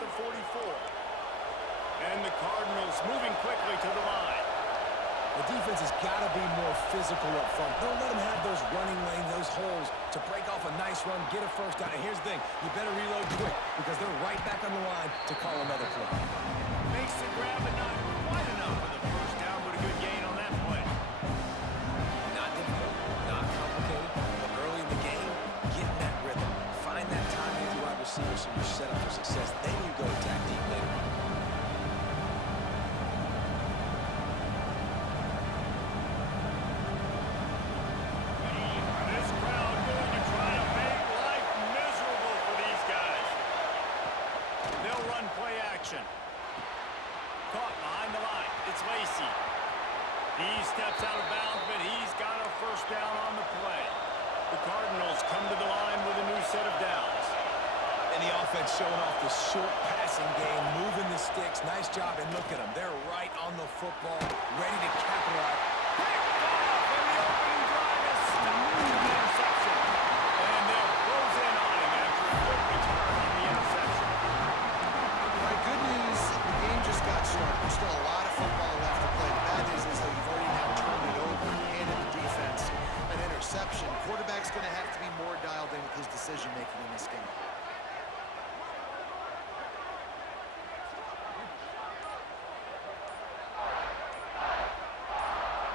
the 44. And the Cardinals moving quickly to the line. The defense has got to be more physical up front. Don't let them have those running lanes, those holes to break off a nice run, get a first down. And here's the thing, you better reload quick because they're right back on the line to call another play. Makes the grab, but not quite enough for the first down, but a good gain on that play. Not difficult, not complicated, but early in the game, get in that rhythm. Find that timing with your wide receiver so you're set up for success. Then you go attack deep later. Caught behind the line. It's Lacy. He steps out of bounds, but he's got a first down on the play. The Cardinals come to the line with a new set of downs. And the offense showing off the short passing game, moving the sticks. Nice job, and look at them. They're right on the football, ready to capitalize. Picked off, and the opening drive is stopped with an interception. And they'll close in on him after a good return on the interception. All right, good news. The game just got started. There's still a lot of football left to play. The bad news is that you've already now turned it over and handed the defense an interception. Quarterback's going to have to be more dialed in with his decision-making in this game.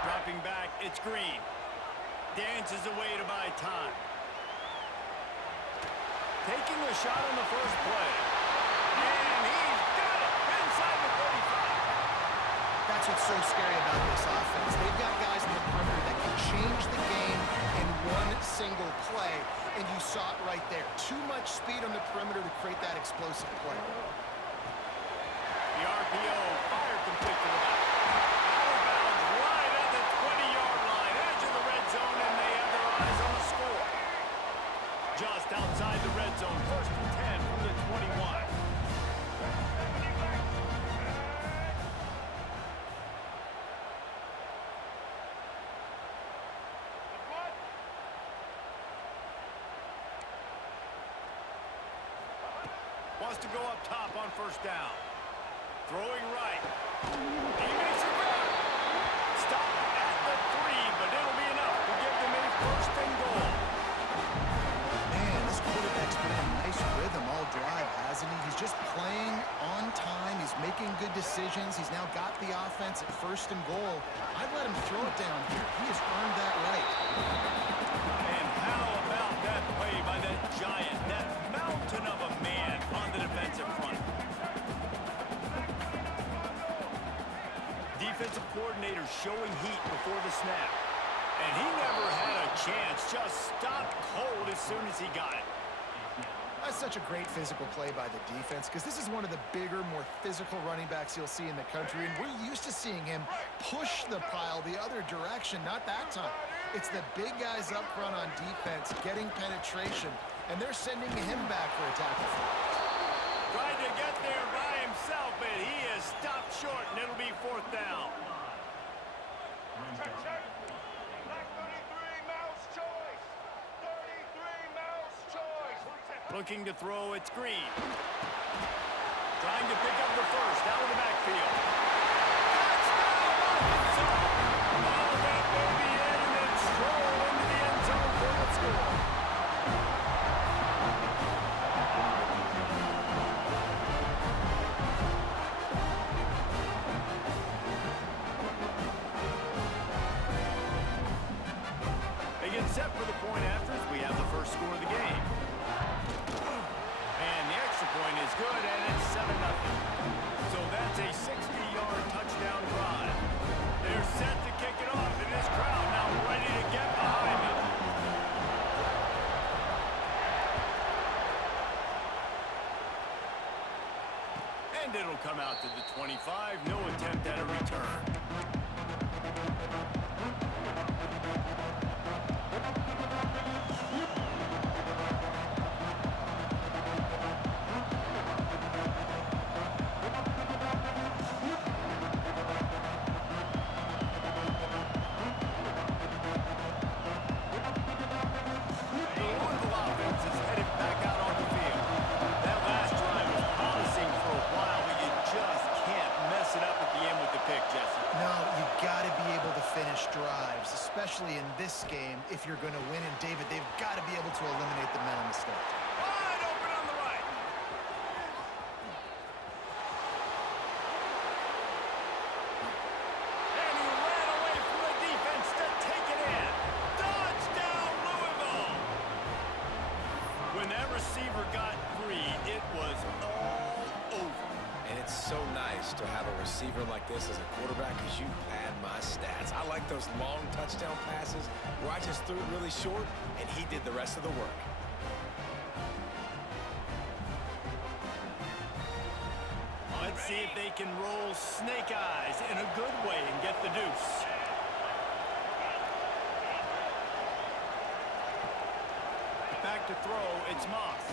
Dropping back, it's Green. Dances away to buy time. Taking a shot on the first play. And he's got it inside the 35. That's what's so scary about this offense. They've got guys in the perimeter that can change the game in one single play, and you saw it right there. Too much speed on the perimeter to create that explosive play. The RPO fired complete to the back. Out of bounds right at the 20-yard line, edge of the red zone, and they have their eyes on the score. Just outside the red zone, 1st and 10 from the 21. Wants to go up top on first down. Throwing right. He makes a grab. Stop at the 3, but it'll be enough to give them a 1st and goal. Man, this quarterback's been in a nice rhythm all drive, hasn't he? He's just playing on time. He's making good decisions. He's now got the offense at 1st and goal. I'd let him throw it down here. He has earned that right. And how about that play by that giant, that mountain of a man on the defensive front? Defensive coordinator showing heat before the snap. And he never had a chance, just stopped cold as soon as he got it. That's such a great physical play by the defense because this is one of the bigger, more physical running backs you'll see in the country, and we're used to seeing him push the pile the other direction. Not that time. It's the big guys up front on defense getting penetration, and they're sending him back for a tackle. Tried to get there by himself, but he is stopped short, and it'll be 4th down. Looking to throw, it's Green. Trying to pick up the first out of the backfield. Touchdown, Arkansas! Ball that may be in and then stroll into the end zone for the score. They get set for the point afters. We have the first score of the game. And the extra point is good, and it's 7-0. So that's a 60-yard touchdown drive. They're set to kick it off, and this crowd now ready to get behind them. And it'll come out to the 25. No attempt at a return. The Louisville offense is headed back out on the field. That last drive was promising are going to win. And, David, they've got to be able to eliminate the mental mistake. Wide open on the right. And he ran away from the defense to take it in. Touchdown, Louisville. When that receiver got free, it was all over. And it's so nice to have a receiver like this as a quarterback because you pad my stats. I like those long touchdown passes where I just threw it really short and he did the rest of the work. Let's see if they can roll snake eyes in a good way and get the deuce. Back to throw, it's Moss.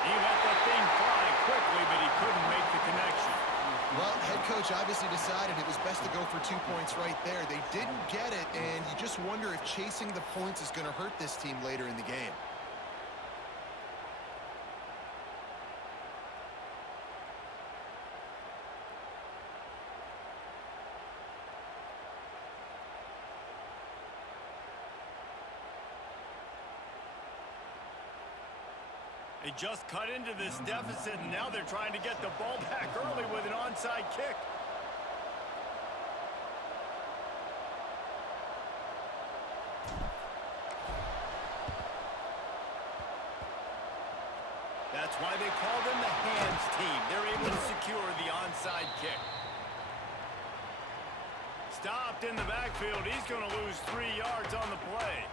He let that thing fly quickly, but he couldn't make the connection. Well, head coach obviously decided it was best to go for 2 points right there. They didn't get it, and you just wonder if chasing the points is going to hurt this team later in the game. They just cut into this deficit, and now they're trying to get the ball back early with an onside kick. That's why they call them the hands team. They're able to secure the onside kick. Stopped in the backfield. He's going to lose 3 yards on the play.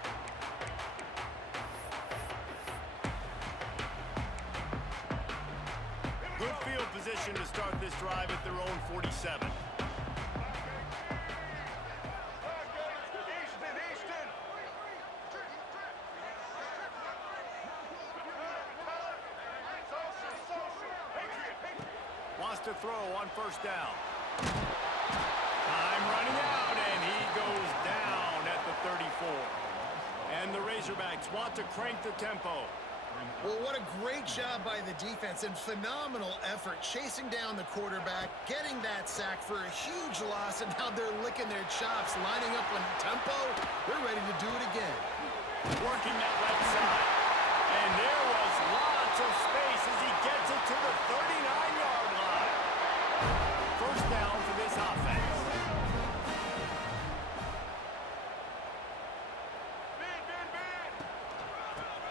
Good field position to start this drive at their own 47. Wants to throw on first down. Time running out, and he goes down at the 34. And the Razorbacks want to crank the tempo. Well, what a great job by the defense and phenomenal effort chasing down the quarterback, getting that sack for a huge loss, and now they're licking their chops, lining up on tempo. They're ready to do it again. Working that left side. And there was lots of space as he gets it to the 39-yard line. First down for this offense.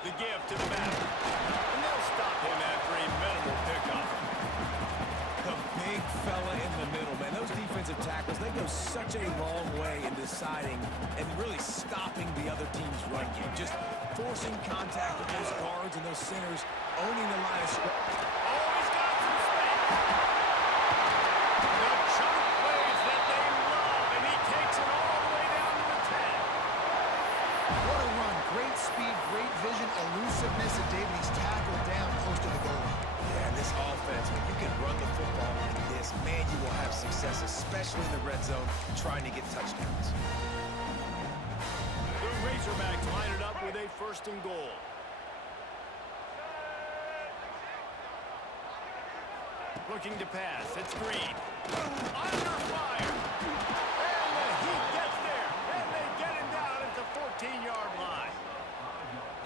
The give to the back. And they'll stop him after a minimal pickup. The big fella in the middle, man. Those defensive tackles, they go such a long way in deciding and really stopping the other team's run game. Just forcing contact with those guards and those centers, owning the line of scrimmage. Always got some space. The chunk plays that they love, and he takes it all the way down to the 10. What a run. Great speed, great vision, elusiveness, and David, he's tackled down close to the goal line. Yeah, this offense, when you can run the football like this, man, you will have success, especially in the red zone, trying to get touchdowns. The Razorbacks line it up with a first and goal. Looking to pass. It's Green. Under fire. And the Heat gets there. And they get him down at the 14-yard line.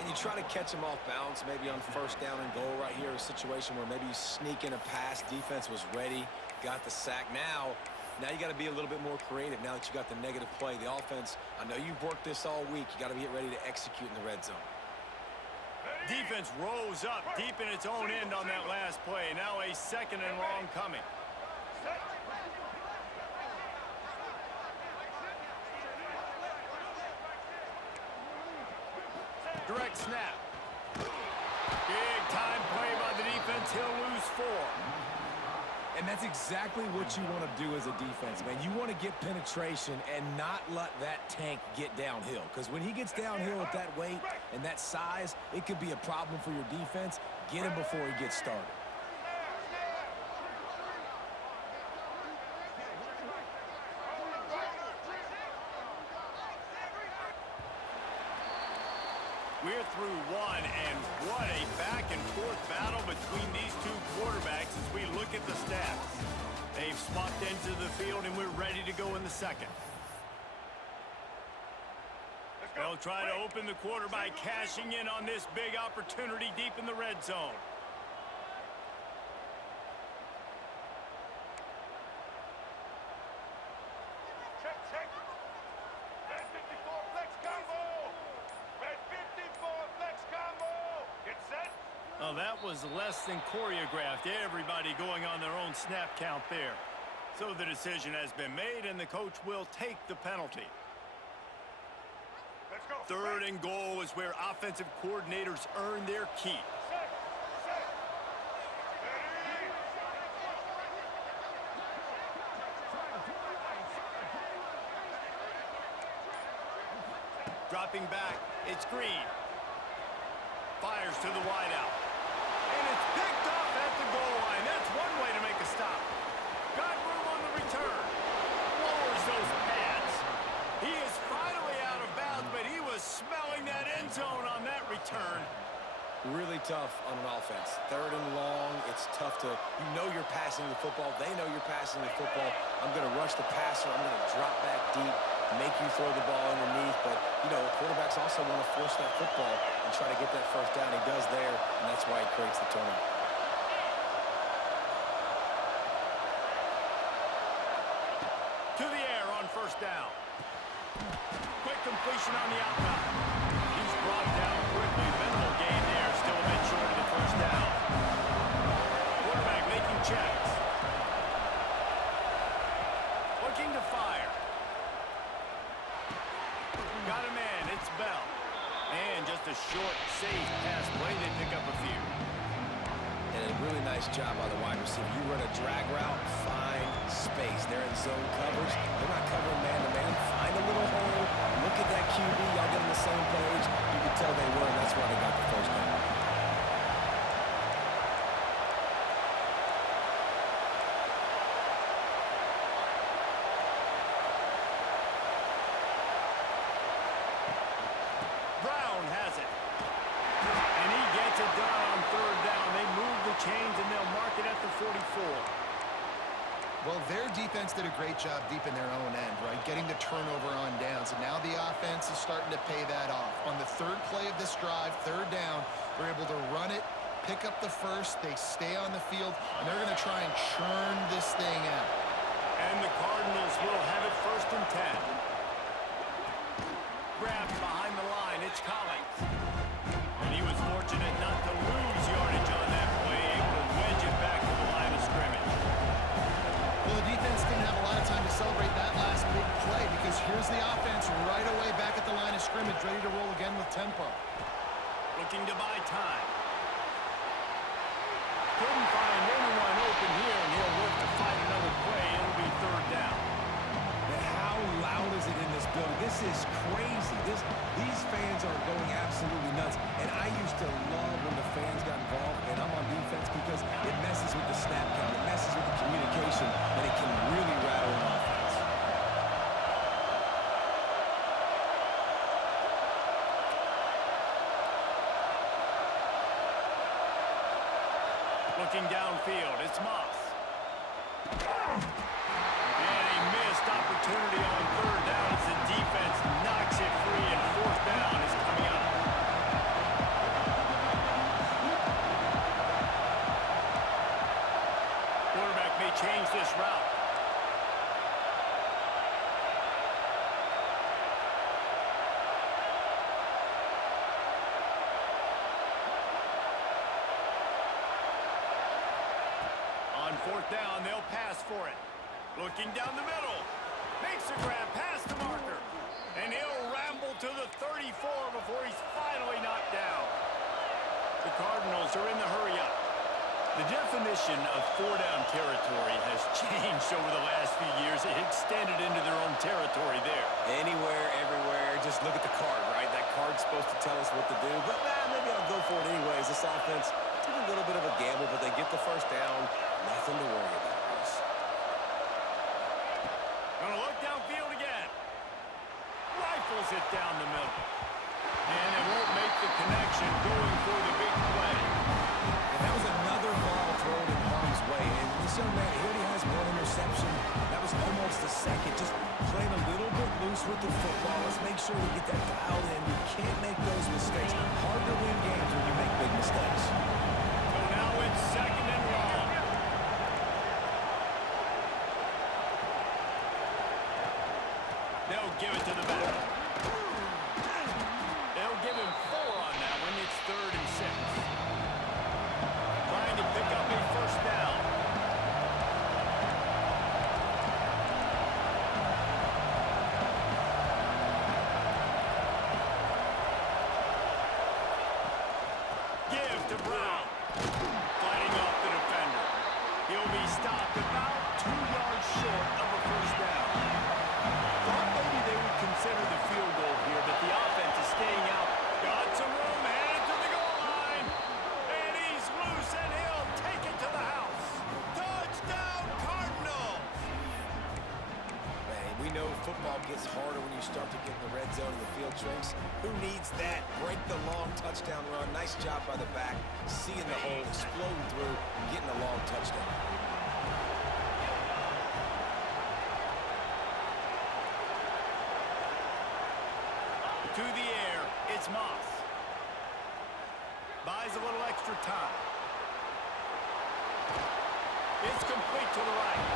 And you try to catch him off balance, maybe on first down and goal right here, a situation where maybe you sneak in a pass, defense was ready, got the sack. Now you got to be a little bit more creative now that you got the negative play. The offense, I know you've worked this all week. You got to get ready to execute in the red zone. Defense rose up deep in its own end on that last play. Now a second and long coming. Direct snap. Big time play by the defense. He'll lose 4. And that's exactly what you want to do as a defense, man. You want to get penetration and not let that tank get downhill. Because when he gets downhill at that weight and that size, it could be a problem for your defense. Get him before he gets started. We're through one, and what a back-and-forth battle between these two quarterbacks as we look at the stats. They've swapped into the field, and we're ready to go in the second. They'll try to open the quarter by cashing in on this big opportunity deep in the red zone. Check. Red 54 flex combo. Red 54 flex combo. Get set. Oh, that was less than choreographed. Everybody going on their own snap count there. So the decision has been made, and the coach will take the penalty. Let's go. Third and goal is where offensive coordinators earn their keep. Set. Ready. Dropping back, it's Green. Fires to the wideout. And it's picked off at the goal line. That's one way to make a stop. Got room on the return. Lowers those pads. He is finally out of bounds, but he was smelling that end zone on that return. Really tough on an offense. Third and long, it's tough to, you know you're passing the football. They know you're passing the football. I'm going to rush the passer. I'm going to drop back deep, make you throw the ball underneath. But, you know, quarterbacks also want to force that football and try to get that first down. He does there, and that's why he creates the turnover. To the air on first down. Quick completion on the outside. He's brought down quickly. Minimal gain there. Still a bit short of the first down. Quarterback making checks. Looking to fire. Got a man. It's Bell. And just a short, safe pass play. They pick up a few. And a really nice job by the wide receiver. You run a drag route, find space. They're in zone coverage. They're not covering man-to-man. Find a little hole. Look at that QB. Y'all get on the same page. You can tell they were, and that's why they got the first down. Brown has it. And he gets it done on third down. They move the chains, and they'll mark it at the 44. Well, their defense did a great job deep in their own end, right? Getting the turnover on downs. And now the offense is starting to pay that off. On the third play of this drive, third down, they're able to run it, pick up the first, they stay on the field, and they're going to try and churn this thing out. And the Cardinals will have it first and 10. Grabbed behind the line, it's Collins. And he was fortunate not to lose yardage on that play, able to wedge it back to the line of scrimmage. Well, the defense didn't have a lot of time to celebrate that last big play because here's the offense right away back at the line of scrimmage, ready to roll again with tempo. Looking to buy time. Couldn't find anyone open here, and he'll look to find another play. It'll be third down. And how loud is it in this building? This is crazy. These fans are going absolutely nuts. And I used to love when the fans got involved, and I'm on defense because it messes with the snap count, it messes with the communication, and it can really rattle an offense. Looking downfield, it's Moss. And a missed opportunity on third down as the defense knocks it free, and fourth down is coming up. Quarterback may change this route. On fourth down, they'll pass for it. Looking down the middle. Makes a grab past the marker. And he'll ramble to the 34 before he's finally knocked down. The Cardinals are in the hurry-up. The definition of four-down territory has changed over the last few years. It extended into their own territory there. Anywhere, everywhere, just look at the card, right? That card's supposed to tell us what to do, but maybe I'll go for it anyways. This offense took a little bit of a gamble, but they get the first down. Nothing to worry about, Bruce. Gonna look downfield again. Rifles it down the middle. And it won't make the connection going for the big play. And that was another ball thrown in harm's way. And this young man, he already has one interception. That was almost a second. Just playing a little bit loose with the football. Let's make sure we get that dialed in They'll give it to the back. They'll give him 4 on that one. It's 3rd and 6. Trying to pick up a first down. Give to Brown. Fighting off the defender. He'll be stopped about 2 yards short of a first down. Thought maybe they would consider the field goal here, but the offense is staying out. Got some room, headed to the goal line. And he's loose, and he'll take it to the house. Touchdown, Cardinals! Man, we know football gets harder when you start to get in the red zone and the field shrinks. Who needs that? Break the long touchdown run. Nice job by the back. Seeing the hole, exploding through, getting a long touchdown. To the air, it's Moss. Buys a little extra time. It's complete to the right.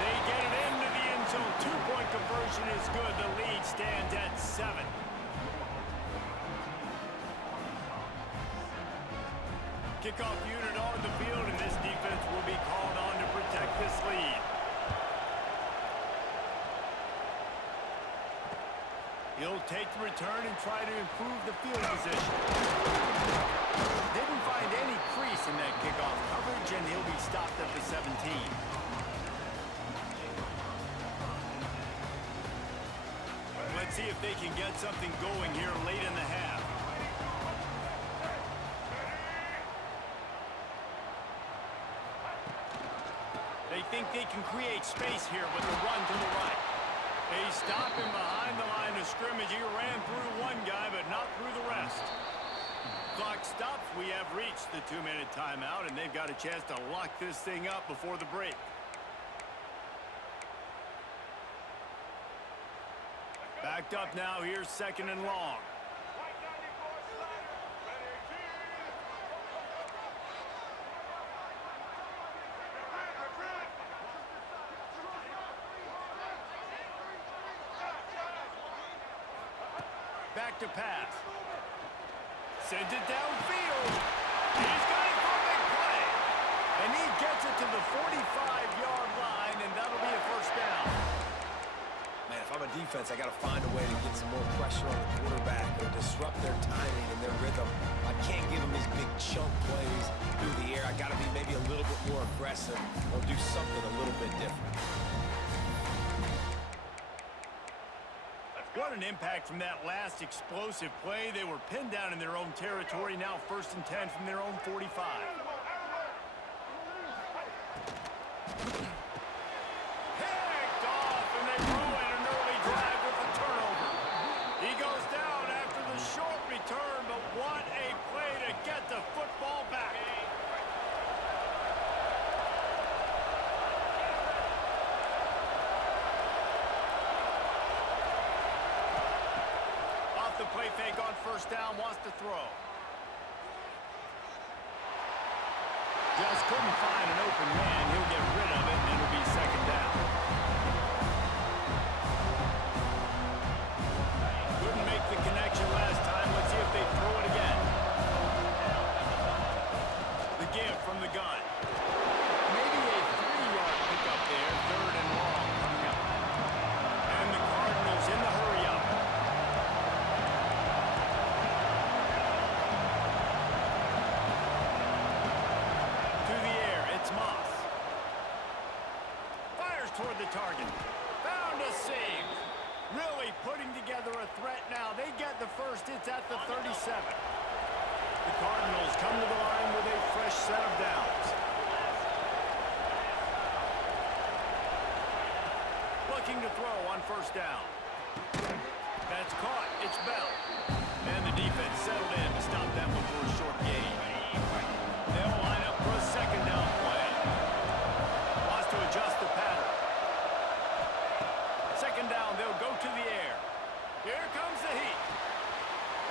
They get it into the end zone. 2-point conversion is good. The lead stands at 7. Kickoff unit on the field, and this defense will be called on to protect this lead. He'll take the return and try to improve the field position. Didn't find any crease in that kickoff coverage, and he'll be stopped at the 17. Let's see if they can get something going here late in the half. They think they can create space here with a run to the right. They stop him behind the line of scrimmage. He ran through one guy, but not through the rest. Clock stops. We have reached the 2-minute timeout, and they've got a chance to lock this thing up before the break. Backed up now. Here's 2nd and long. Back to pass. Sends it downfield. He's got it for a big play. And he gets it to the 45-yard line, and that'll be a first down. Man, if I'm a defense, I got to find a way to get some more pressure on the quarterback or disrupt their timing and their rhythm. I can't give them these big chunk plays through the air. I got to be maybe a little bit more aggressive or do something a little bit different. What an impact from that last explosive play. They were pinned down in their own territory. Now 1st and 10 from their own 45. Picked off, and they ruin an early drive with a turnover. He goes down after the short return, but what a play to get the football back. The play fake on first down, wants to throw. Just couldn't find an open man. He'll get rid of it, and it'll be 2nd down. Couldn't make the connection last time. Let's see if they throw it again. The give from the gun. Maybe a 3-yard pickup there. 3rd and long coming up. And the Cardinals in the hurry-up. Moss. Fires toward the target. Found a seam. Really putting together a threat now. They get the first. It's at the 37. The Cardinals come to the line with a fresh set of downs. Looking to throw on first down. That's caught. It's Bell. And the defense settled in to stop that one for a short gain. They'll line up for a 2nd down play. Wants to adjust the pattern. 2nd down, they'll go to the air. Here comes the heat.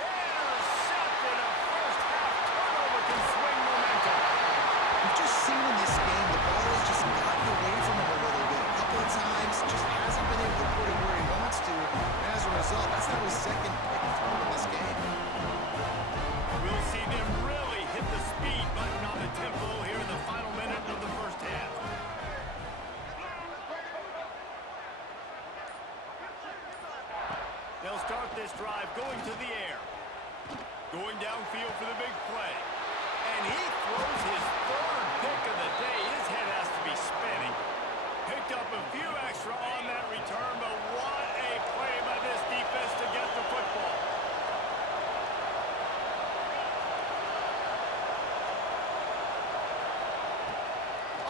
Intercepted. A first-half turnover can swing momentum. We've just seen in this game, the ball has just gotten away from him a little bit. A couple of times, just hasn't been able to put it where he wants to. drive going to the air. Going downfield for the big play. And he throws his third pick of the day. His head has to be spinning. Picked up a few extra on that return, but what a play by this defense to get the football.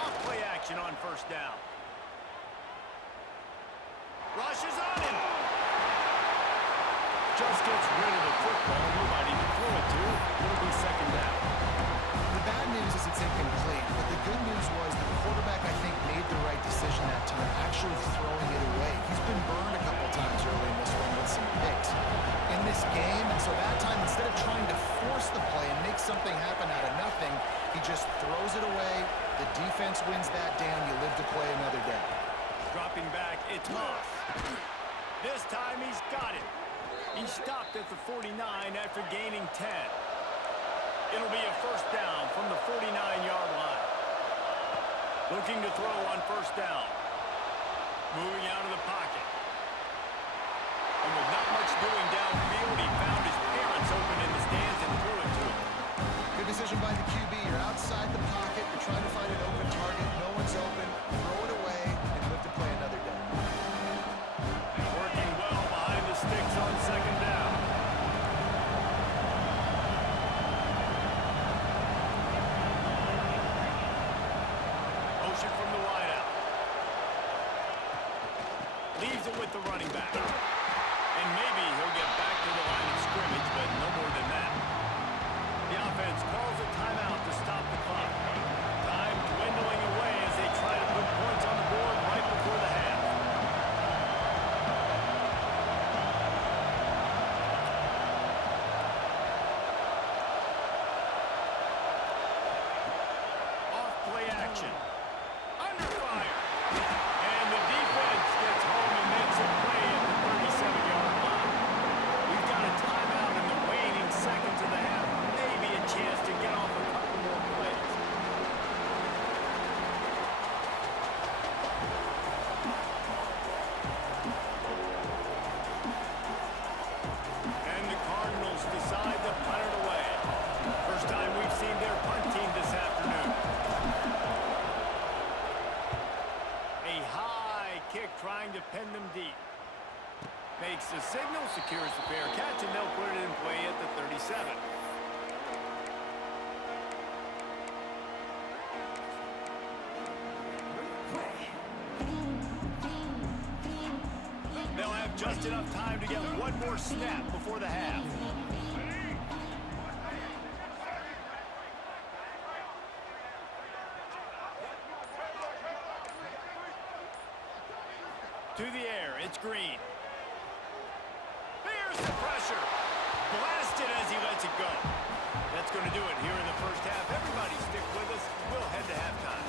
Off play action on first down. Rushes on him. Just gets rid of the football. Nobody to throw it to. It'll be second down. The bad news is it's incomplete, but the good news was the quarterback, I think, made the right decision that time, actually throwing it away. He's been burned a couple times early in this one with some picks in this game, and so that time, instead of trying to force the play and make something happen out of nothing, he just throws it away. The defense wins that down. You live to play another day. Dropping back, it's Moss. This time he's got it. He stopped at the 49 after gaining 10. It'll be a first down from the 49-yard line. Looking to throw on first down. Moving out of the pocket. And with not much doing downfield, he found his parents open in the stands and threw it to him. Good decision by the QB. You're outside the pocket. You're trying to find an open target. No one's open. Throw it away and live to play another day. Working well behind the sticks on second down. Motion from the wideout. Leaves it with the running back. And maybe he'll get back to the line of scrimmage, but no more than that. The offense calls a timeout to stop the clock. Time dwindling away as they try to put points on the board right before the half. Off play action. Under fire. And the defense gets home and makes a play at the 37-yard line. We've got a timeout in the waning seconds of the half. Maybe a chance to get off a couple more plays. And the Cardinals decide to punt it away. First time we've seen their punt team this afternoon. A high kick trying to pin them deep. Makes the signal, secures the fair catch, and they'll put it in play at the 37. They'll have just enough time to get one more snap before the half. To the air, it's Green. There's the pressure. Blasted as he lets it go. That's going to do it here in the first half. Everybody stick with us. We'll head to halftime.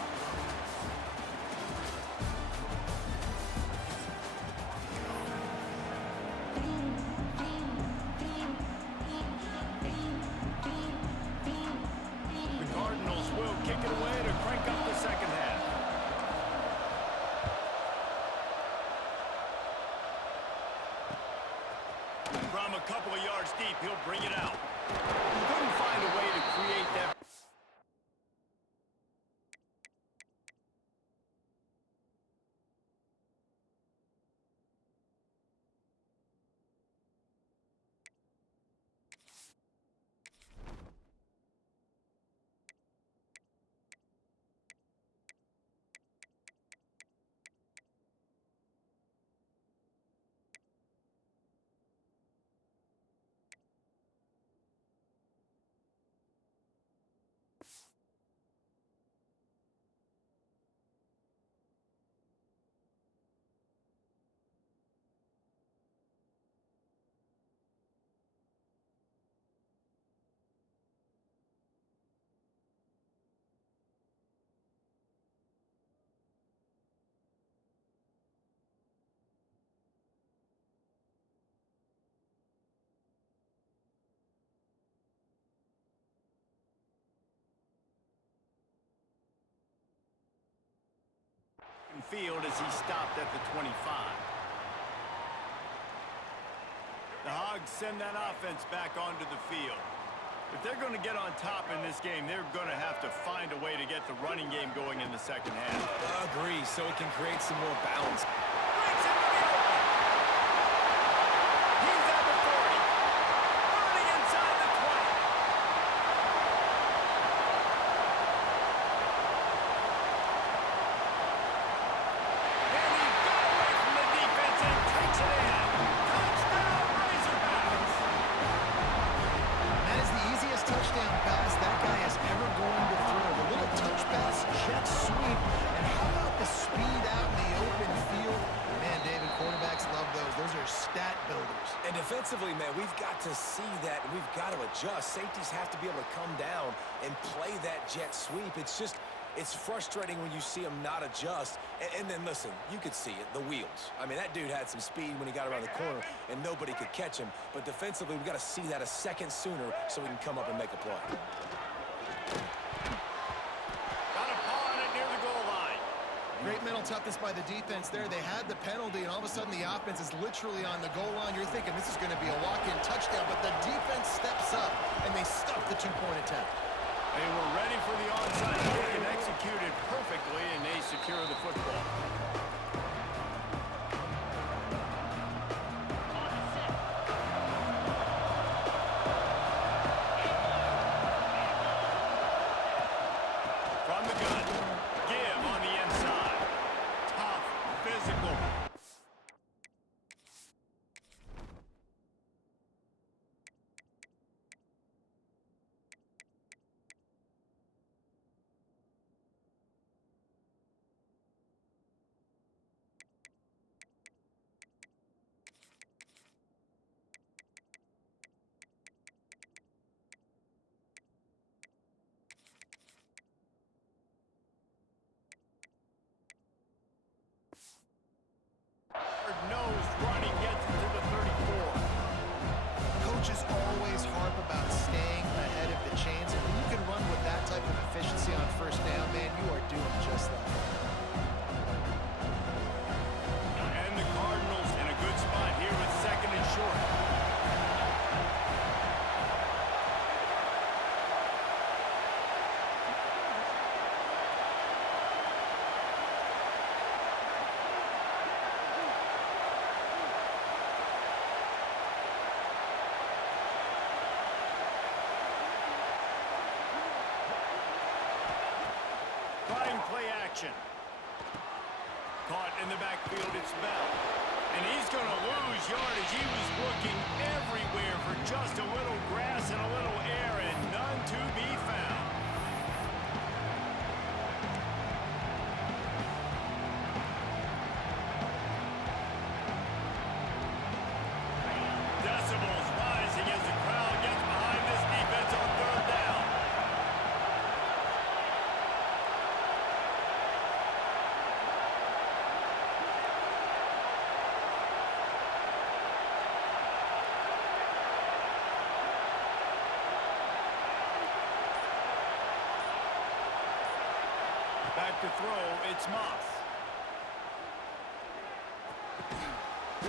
The Cardinals will kick it away to crank up the second half. From a couple of yards deep, he'll bring it out. Couldn't find a way to create that. Field as he stopped at the 25. The Hogs send that offense back onto the field. If they're going to get on top in this game, they're going to have to find a way to get the running game going in the second half. Agree, so it can create some more balance. Breaks into the open. He's at the 40. Running inside the 20. And he got away from the defense and takes it in. Touchdown, Razorbacks. That is the easiest touchdown pass that guy is ever going to throw. The little touch pass, jet sweep, and how about the speed out in the open field? Man, David, quarterbacks love those. Those are stat builders. And defensively, man, we've got to see that, and we've got to adjust. Safeties have to be able to come down and play that jet sweep. It's frustrating when you see them not adjust. And then, listen, you could see it, the wheels. I mean, that dude had some speed when he got around the corner, and nobody could catch him. But defensively, we've got to see that a second sooner so we can come up and make a play. Got a paw on it near the goal line. Great mental toughness by the defense there. They had the penalty, and all of a sudden the offense is literally on the goal line. You're thinking this is going to be a walk-in touchdown, but the defense steps up, and they stop the two-point attempt. They were ready for the onside kick and executed perfectly, and they secure the football. From the gun, give on the inside. Tough, physical. Hard-nosed running gets it to the 34. Coaches always harp about staying ahead of the chains, and when you can run with that type of efficiency on first down, man, you are doing just that. And the Cardinals in a good spot here with second and short. Trying play action. Caught in the backfield, it's Bell. And he's going to lose yardage. He was looking everywhere for just a little grass and a little air, and none to be found. Decibels rising as the crowd gets behind this defense on third down. Back to throw, it's Moss.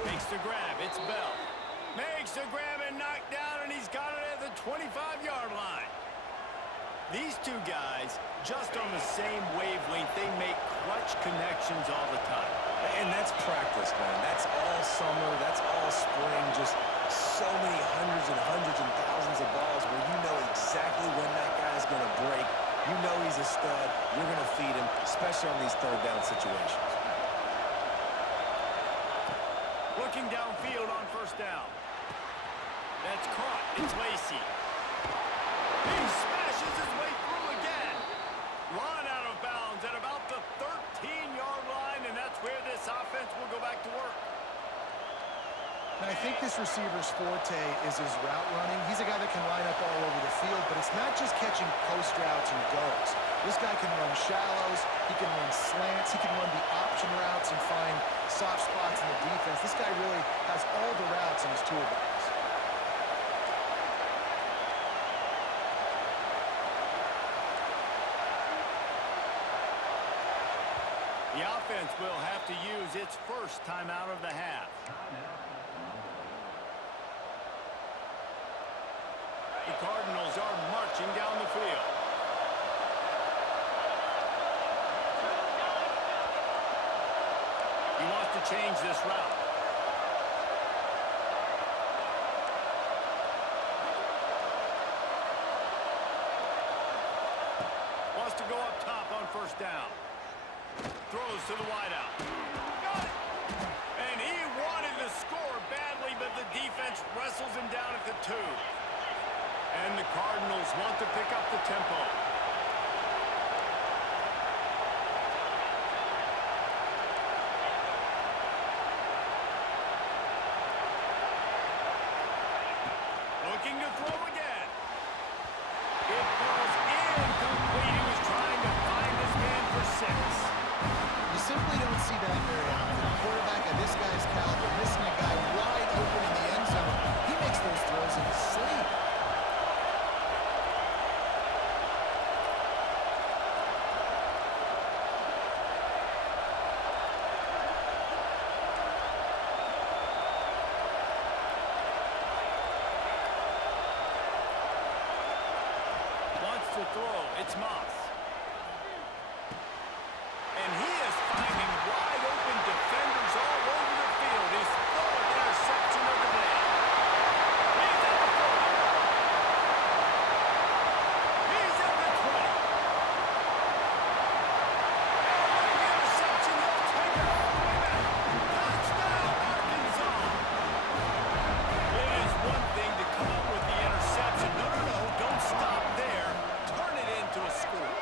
Makes the grab, it's Bell. Makes the grab and knocked down, and he's got it at the 25-yard line. These two guys, just on the same wavelength, they make clutch connections all the time. And that's practice, man. That's all summer. That's all spring. Just so many hundreds and thousands of balls where you know exactly when that guy's going to break. You know he's a stud. You're going to feed him, especially on these third down situations. Looking downfield on first down. That's caught. It's Lacy. He smashes his way through again. Run out of bounds at about the 13-yard line, and that's where this offense will go back to work. Now, I think this receiver's forte is his route running. He's a guy that can line up all over the field, but it's not just catching post routes and goes. This guy can run shallows, he can run slants, he can run the option routes and find soft spots in the defense. This guy really has all the routes in his toolbox. The offense will have to use its first timeout of the half. The Cardinals are marching down the field. He wants to change this route. Wants to go up top on first down. Throws to the wideout. Got it! And he wanted to score badly, but the defense wrestles him down at the 2. And the Cardinals want to pick up the tempo. Looking to throw again. It falls incomplete. He was trying to find his man for 6. You simply don't see that very often. A quarterback of this guy's caliber missing a guy wide open in the end zone. He makes those throws in his sleep. Wants to throw. It's Moss. And he is finding wide open defenders all over the field. He's throwing an interception over there. He's at the 40. He's at the 20. And with the interception, he'll take it all the way back. Touchdown, Arkansas. It is one thing to come up with the interception. No, don't stop there. Turn it into a score.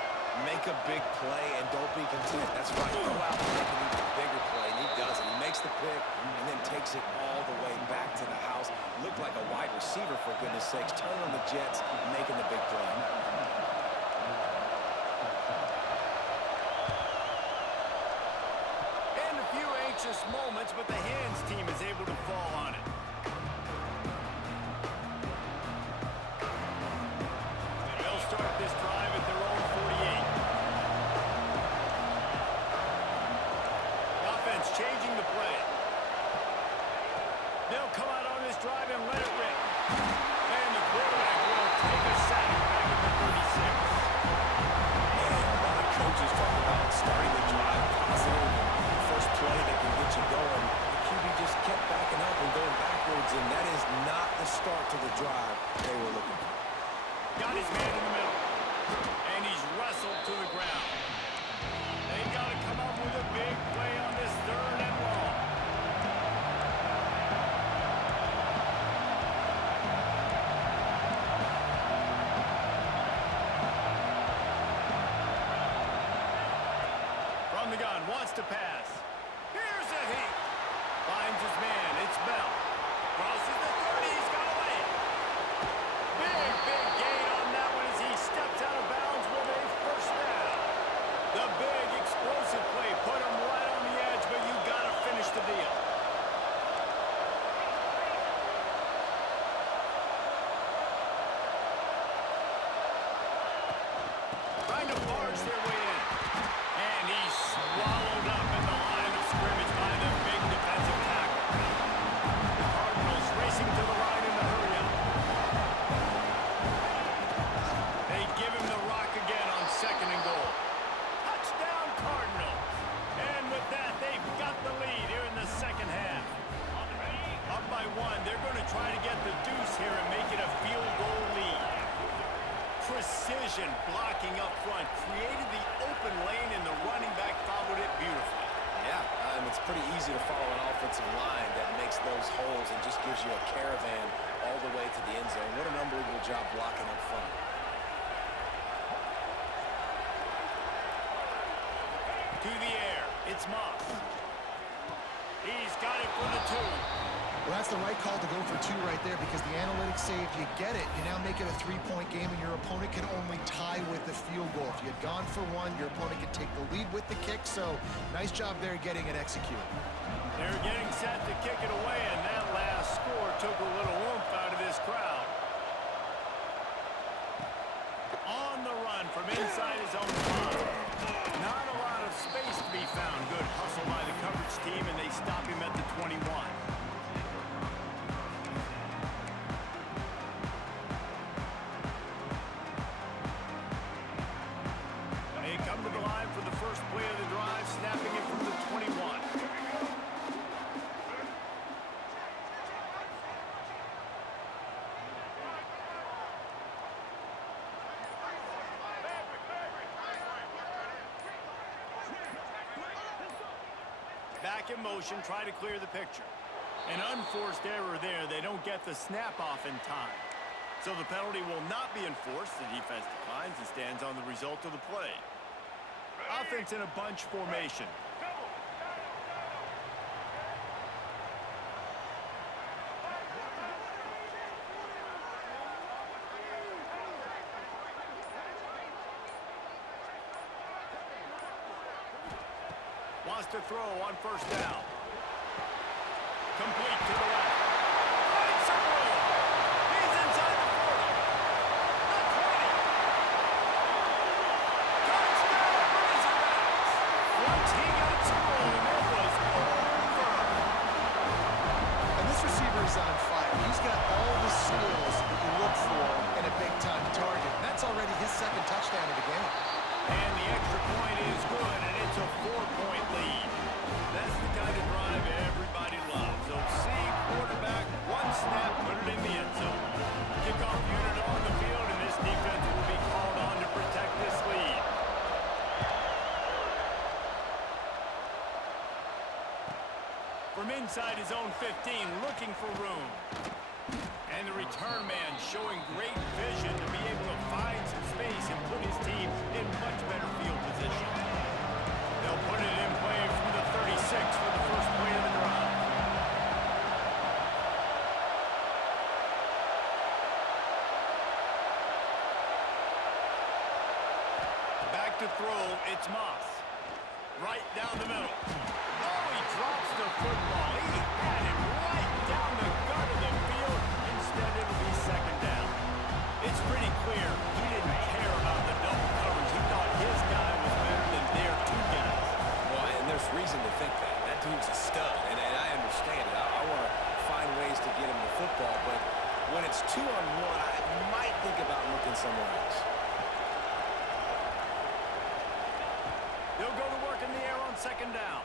Make a big play and don't be content. That's right. Go out and make an even bigger play, and he does it. He makes the pick and then takes it all the way back to the house. Looked like a wide receiver, for goodness sakes. Turning on the Jets, making the big play. And a few anxious moments, but the hands team is able to fall on it. They'll start this drive at their own 48. The offense changing the play. They'll come out on this drive and let it rip. And the quarterback will take a sack back at the 36. Man, a lot of coaches talk about starting the drive positive. The first play that can get you going. The QB just kept backing up and going backwards, and that is not the start to the drive they were looking for. Got his man in the middle. And he's wrestled to the ground. They got to come up with a big play on this 3rd and long. From the gun, wants to pass. Here's a heat. Finds his man. It's Bell. Crosses the 30. He's got away. Big gain on that one as he steps out of bounds with a first down. The big explosive play put him right on the edge, but you got to finish the deal. Trying to barge their way in. And he's swallowed up in the line of scrimmage by the big defensive tackle. The Cardinals racing to the line in the hurry-up. They give him the rock again on 2nd and goal. Touchdown, Cardinals. And with that, they've got the lead here in the second half. Up by 1, they're going to try to get the deuce here and make it a field goal lead. Precision blocking up front created the open lane, and the running back followed it beautifully. Yeah, it's pretty easy to follow an offensive line that makes those holes and just gives you a caravan all the way to the end zone. What an unbelievable job blocking up front. To the air, it's Moss. He's got it for the 2. Well, that's the right call to go for 2 right there, because the analytics say if you get it, you now make it a 3-point game, and your opponent can only tie with the field goal. If you had gone for 1, your opponent could take the lead with the kick. So nice job there getting it executed. They're getting set to kick it away, and that last score took a little oomph out of this crowd. On the run from inside his own 5. Not a lot of space to be found. Good hustle by the coverage team, and they stop him at the 21. play of the drive, snapping it from the 21. Back in motion, try to clear the picture. An unforced error there. They don't get the snap off in time. So the penalty will not be enforced. The defense declines and stands on the result of the play. Offense in a bunch formation. Wants to throw on first down. Complete to the left. Finds some room. He's inside the 40. The 20. Touchdown, Razorbacks. Once he got some room, it was over. And this receiver is on fire. He's got all the skills that you look for in a big-time target. That's already his second touchdown of the game. And the extra point is good, and it's a 4-point lead. That's the kind of drive everybody loves. So see quarterback, one snap, put it in the end zone. Kickoff unit on the field, and this defense will be called on to protect this lead. From inside his own 15, looking for room. And the return man showing great vision to be able to find some space and put his team in much better field position. They'll put it in play from the 36 for the first play of the drive. Back to throw, it's Moss. Right down the middle. Oh, he drops the football. He had it right down the gut of the field. Instead, it'll be second down. It's pretty clear he didn't care about the double coverage. He thought his guy was better than their two guys. Well, and there's reason to think that. That dude's a stud, and I understand it. I want to find ways to get him the football, but when it's 2-on-1, I might think about looking somewhere else. They'll go to work in the air on second down.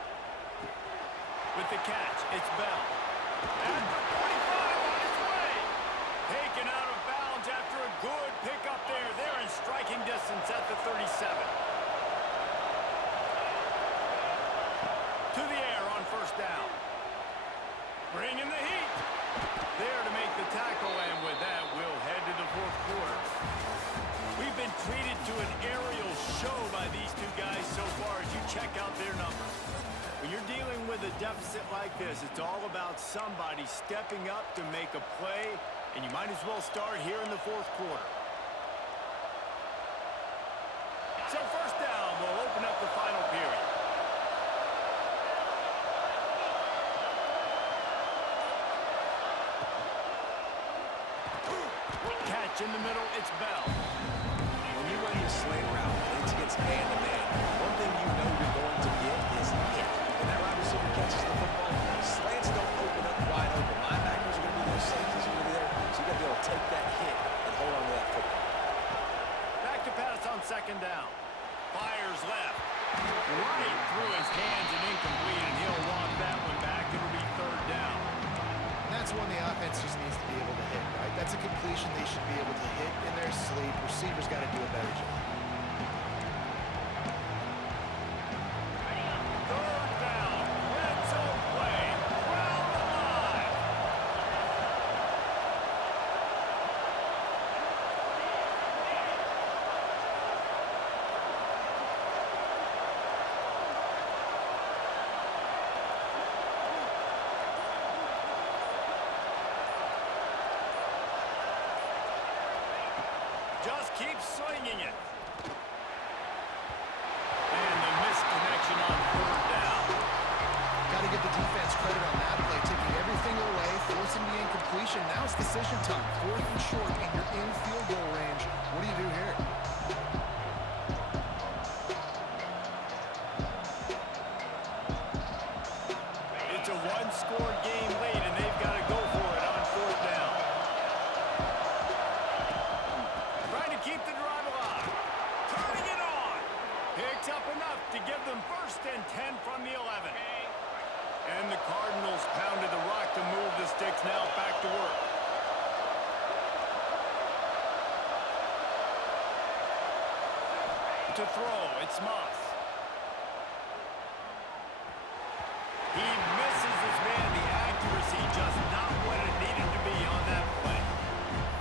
With the catch, it's Bell. At the 45 on his way. Taken out of bounds after a good pickup there. They're in striking distance at the 37. To the air on first down. Bringing the heat. There to make the tackle, and with that, we'll head to the fourth quarter. We've been treated to an aerial show by these two guys so far as you check out their numbers. When you're dealing with a deficit like this, it's all about somebody stepping up to make a play, and you might as well start here in the fourth quarter. So first down, we'll open up the final period. Catch in the middle, it's Bell. When you run your slant route and it's against man-to-man, one thing you know you're going to get is hit. When that wide receiver catches the football, slants don't open up wide open. Linebackers are going to be there, safeties are going to be there, so you got to be able to take that hit and hold on to that football. Back to pass on second down. Fires left. Right through his hands and incomplete, and he'll walk that one back. It'll be third down. And that's one the offense just needs to be able to hit, right? That's a completion they should be able to hit in their sleep. Receivers got to do a better job. Third down. Red zone play. Crowd alive. Just keep swinging it. And the missed connection on third down. Got to give the defense credit on that play, taking everything away, forcing the incompletion. Now it's decision time. Fourth and short, and you're in field goal range. What do you do here? It's a one-score game late, and they've got to go for it on fourth down. Trying to keep the drive alive. Turning it on. Here picks up enough to give them 1st and 10 from the 11. And the Cardinals pounded the rock to move the sticks now back to work. To throw, it's Moss. He misses his man. The accuracy just not what it needed to be on that play.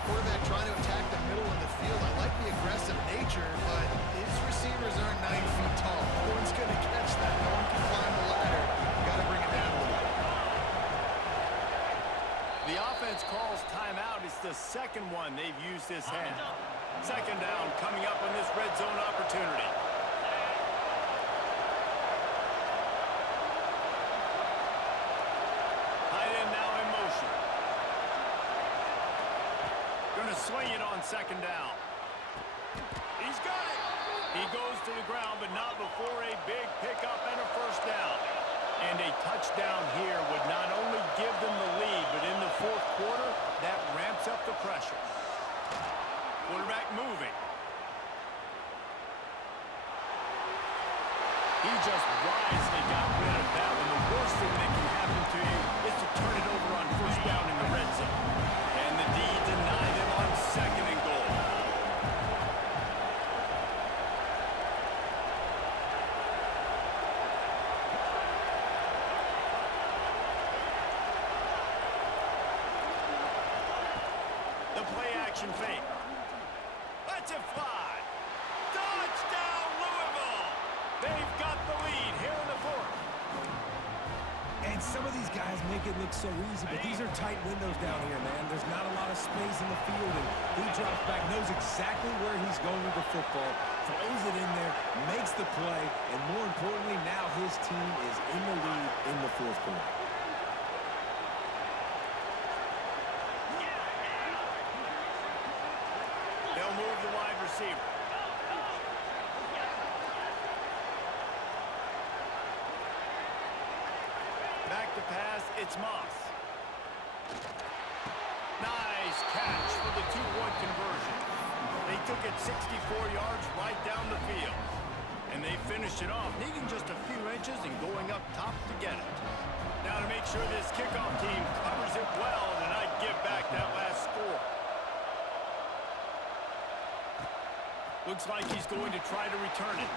Quarterback trying to attack the middle of the field. I like the aggressive nature, but his receivers aren't 9 feet tall. No one's going to catch that. No one can climb the ladder. You got to bring it down a little bit. The offense calls timeout. It's the second one they've used this half. 2nd down coming up on this red zone opportunity. Tight end now in motion. Going to swing it on 2nd down. He's got it. He goes to the ground, but not before a big pickup and a 1st down. And a touchdown here would not only give them the lead, but in the 4th quarter, that ramps up the pressure. Quarterback moving. He just wisely got rid of that one. The worst thing that can happen to you is to turn it over on 1st down in the red zone. And the D denied him on 2nd and goal. The play action fake. Let's it fly. Touchdown, Louisville. They've got the lead here in the 4th. And some of these guys make it look so easy, but these are tight windows down here, man. There's not a lot of space in the field, and he drops back, knows exactly where he's going with the football, throws it in there, makes the play, and more importantly, now his team is in the lead in the 4th quarter. They'll move the wide receiver. Back to pass, it's Moss. Nice catch for the 2-point conversion. They took it 64 yards right down the field. And they finished it off, needing just a few inches and going up top to get it. Now to make sure this kickoff team covers it well, and I'd give back that last score. Looks like he's going to try to return it.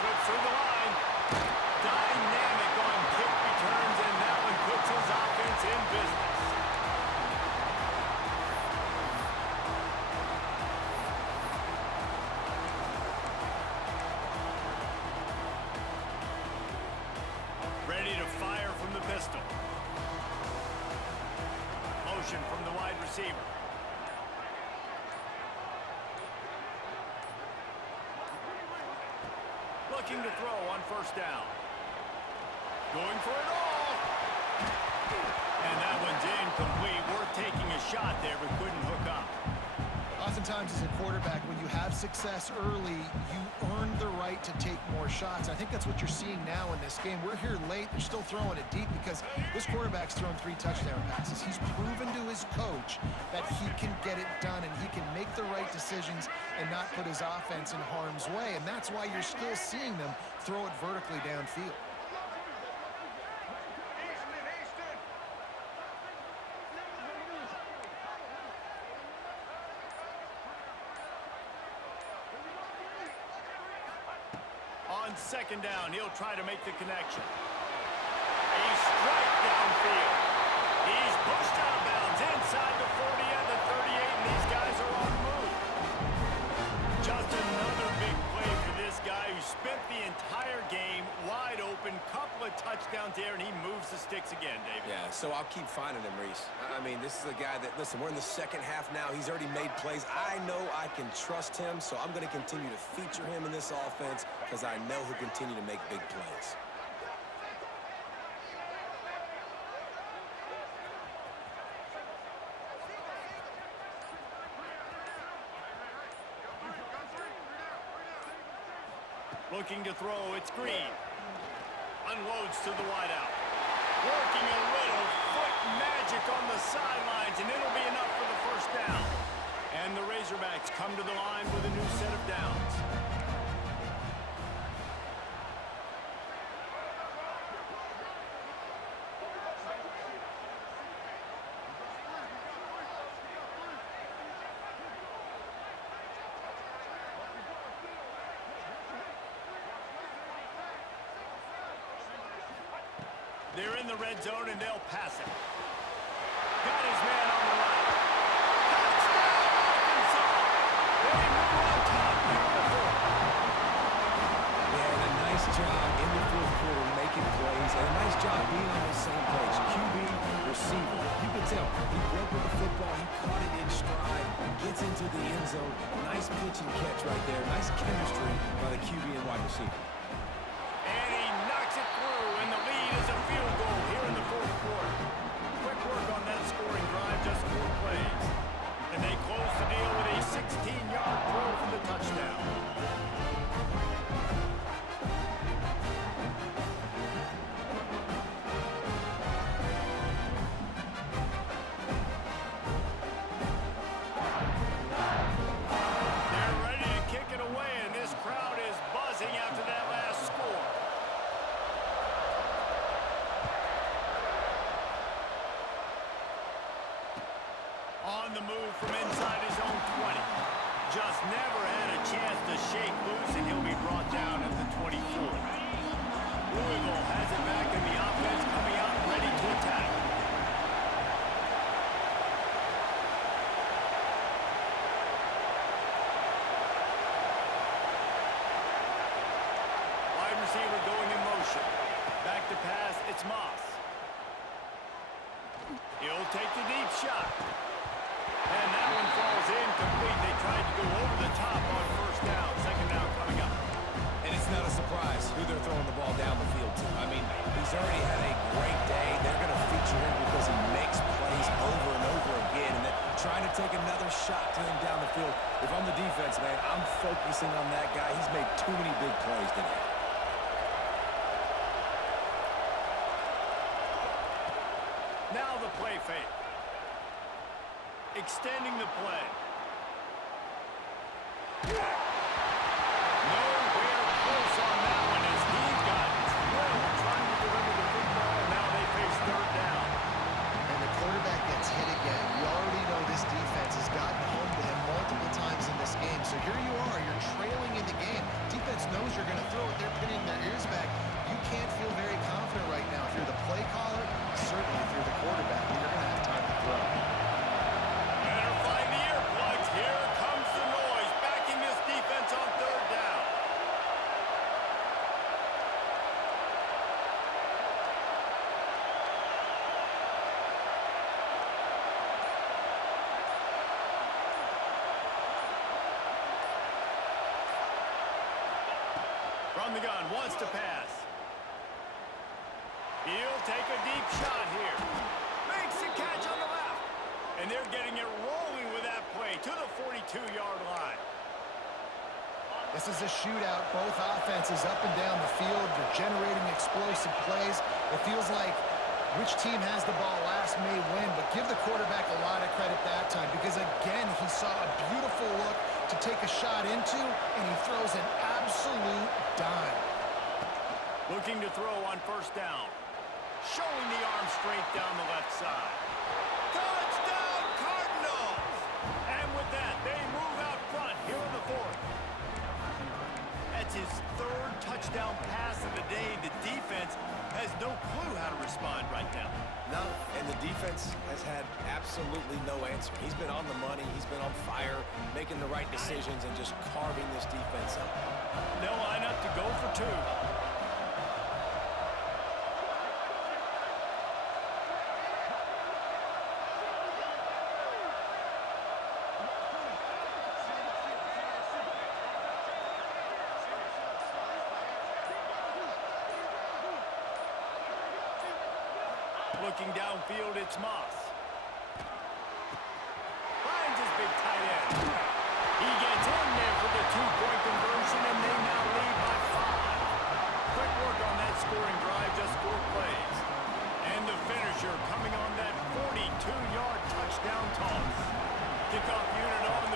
Slips through the line. Dynamic on kick returns, and that one puts his offense in business. Ready to fire from the pistol. Motion from the wide receiver. Looking to throw on 1st down. Going for it all. And that one's incomplete. Worth taking a shot there, but couldn't hook up. Oftentimes as a quarterback, when you have success early, you earn the right to take more shots. I think that's what you're seeing now in this game. We're here late. They're still throwing it deep because this quarterback's thrown 3 touchdown passes. He's proven to his coach that he can get it done and he can make the right decisions and not put his offense in harm's way. And that's why you're still seeing them throw it vertically downfield. On 2nd down, he'll try to make the connection. A strike downfield. He's pushed out of bounds inside the 40 and the 38, and these guys are on the move. Just another big play for this guy who spent the entire game wide open, couple of touchdowns there, and he moves the sticks again, David. Yeah, so I'll keep finding him, Reese. I mean, this is a guy that, listen, we're in the 2nd half now. He's already made plays. I know I can trust him, so I'm going to continue to feature him in this offense because I know he'll continue to make big plays. Looking to throw, it's Green. Unloads to the wideout. Working a little foot magic on the sidelines, and it'll be enough for the 1st down. And the Razorbacks come to the line with a new set of downs. They're in the red zone, and they'll pass it. Got his man on the right. Touchdown, Arkansas! They move on top here in the fourth. Yeah, and a nice job in the fourth quarter making plays, and a nice job being on the same page. QB, receiver. You can tell he broke with the football. He caught it in stride, gets into the end zone. Nice pitch and catch right there. Nice chemistry by the QB and wide receiver. And he knocks it through, and the lead is a field goal here in the fourth quarter. Quick work on that scoring drive, just 4 plays. And they close the deal with a 16-yard throw for the touchdown. They're ready to kick it away, and this crowd is buzzing after that last score. On the move from inside his own 20. Just never had a chance to shake loose, and he'll be brought down at the 24. Louisville has it back in the offense, coming out ready to attack. Wide receiver going in motion. Back to pass, it's Moss. He'll take the deep shot. And that one falls incomplete. They tried to go over the top on first down. Second down coming up. And it's not a surprise who they're throwing the ball down the field to. I mean, he's already had a great day. They're going to feature him because he makes plays over and over again. And they're trying to take another shot to him down the field. If I'm the defense, man, I'm focusing on that guy. He's made too many big plays today. Now the play fake. Extending the play. Nowhere close on that one as he got drilled trying to deliver the football, and now they face third down. And the quarterback gets hit again. You already know this defense has gotten home to him multiple times in this game. So here you are, you're trailing in the game. Defense knows you're going to throw it. They're pinning their ears back. You can't feel very confident right now. If you're the play caller, certainly if you're the quarterback, you're going to have time to throw. Better find the earplugs. Here comes the noise, backing this defense on third down. From the gun, wants to pass. He'll take a deep shot here. Makes the catch on the left. And they're getting it rolling with that play to the 42-yard line. This is a shootout. Both offenses up and down the field. They're generating explosive plays. It feels like which team has the ball last may win, but give the quarterback a lot of credit that time because, again, he saw a beautiful look to take a shot into, and he throws an absolute dime. Looking to throw on first down. Showing the arm strength down the left side. Touchdown, Cardinals! And with that, they move out front here in the fourth. That's his third touchdown pass of the day. The defense has no clue how to respond right now. No, and the defense has had absolutely no answer. He's been on the money. He's been on fire, making the right decisions and just carving this defense up. They'll line up to go for two. Looking downfield, it's Moss. Finds his big tight end. He gets in there for the two-point conversion, and they now lead by 5. Quick work on that scoring drive, just 4 plays. And the finisher coming on that 42-yard touchdown toss. Kickoff unit on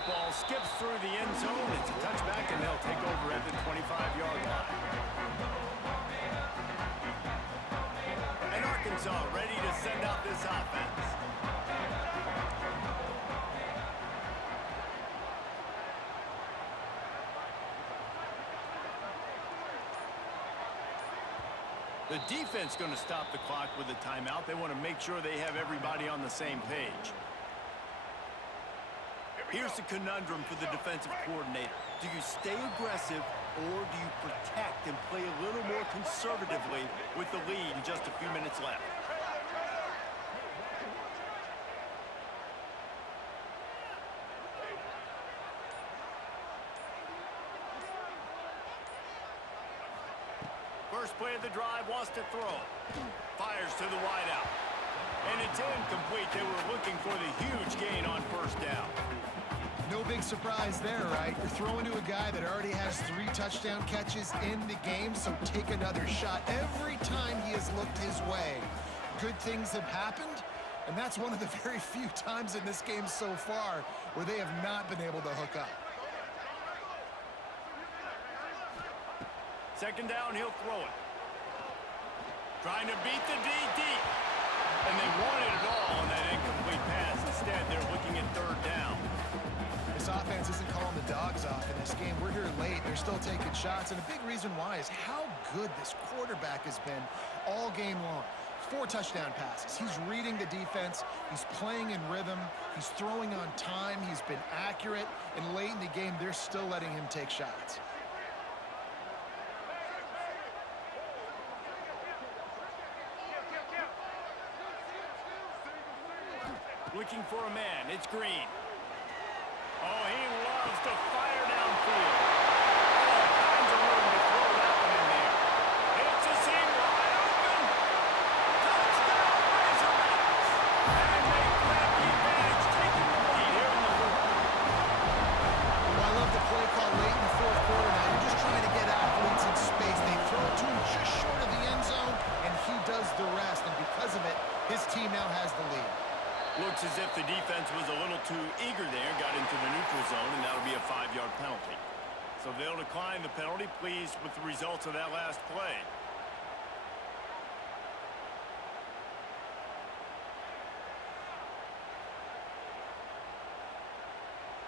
That ball skips through the end zone. It's a touchback, and they'll take over at the 25-yard line. And Arkansas ready to send out this offense. The defense going to stop the clock with a timeout. They want to make sure they have everybody on the same page. Here's the conundrum for the defensive coordinator. Do you stay aggressive or do you protect and play a little more conservatively with the lead in just a few minutes left? First play of the drive, wants to throw. Fires to the wideout. And it's incomplete. They were looking for the huge gain on first down. No big surprise there, right? You're throwing to a guy that already has 3 touchdown catches in the game, so take another shot every time he has looked his way. Good things have happened, and that's one of the very few times in this game so far where they have not been able to hook up. Second down, he'll throw it. Trying to beat the D deep. And they wanted it all on that incomplete pass. Instead, they're looking at third down. This offense isn't calling the dogs off in this game. We're here late. They're still taking shots, and a big reason why is how good this quarterback has been all game long. 4 touchdown passes. He's reading the defense. He's playing in rhythm. He's throwing on time. He's been accurate. And late in the game, they're still letting him take shots. Looking for a man. It's Green. Oh, he loves to fire downfield. All kinds of room to throw that one in there. It's a seam wide open. Touchdown, Razorbacks. And they grab the advantage, taking the lead here in the fourth. Well, I love the play call late in the fourth quarter now. You're just trying to get athletes in space. They throw it to him just short of the end zone, and he does the rest. And because of it, his team now has the lead. Looks as if the defense was a little too eager there, got into the neutral zone, and that'll be a 5-yard penalty. So they'll decline the penalty, pleased with the results of that last play.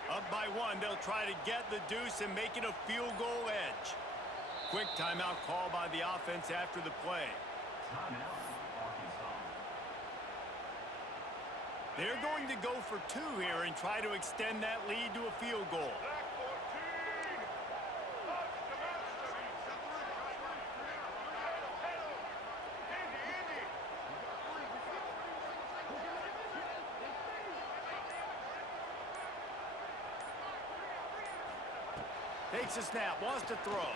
Up by 1, they'll try to get the deuce and make it a field goal edge. Quick timeout call by the offense after the play. They're going to go for 2 here and try to extend that lead to a field goal. Takes a snap, wants to throw.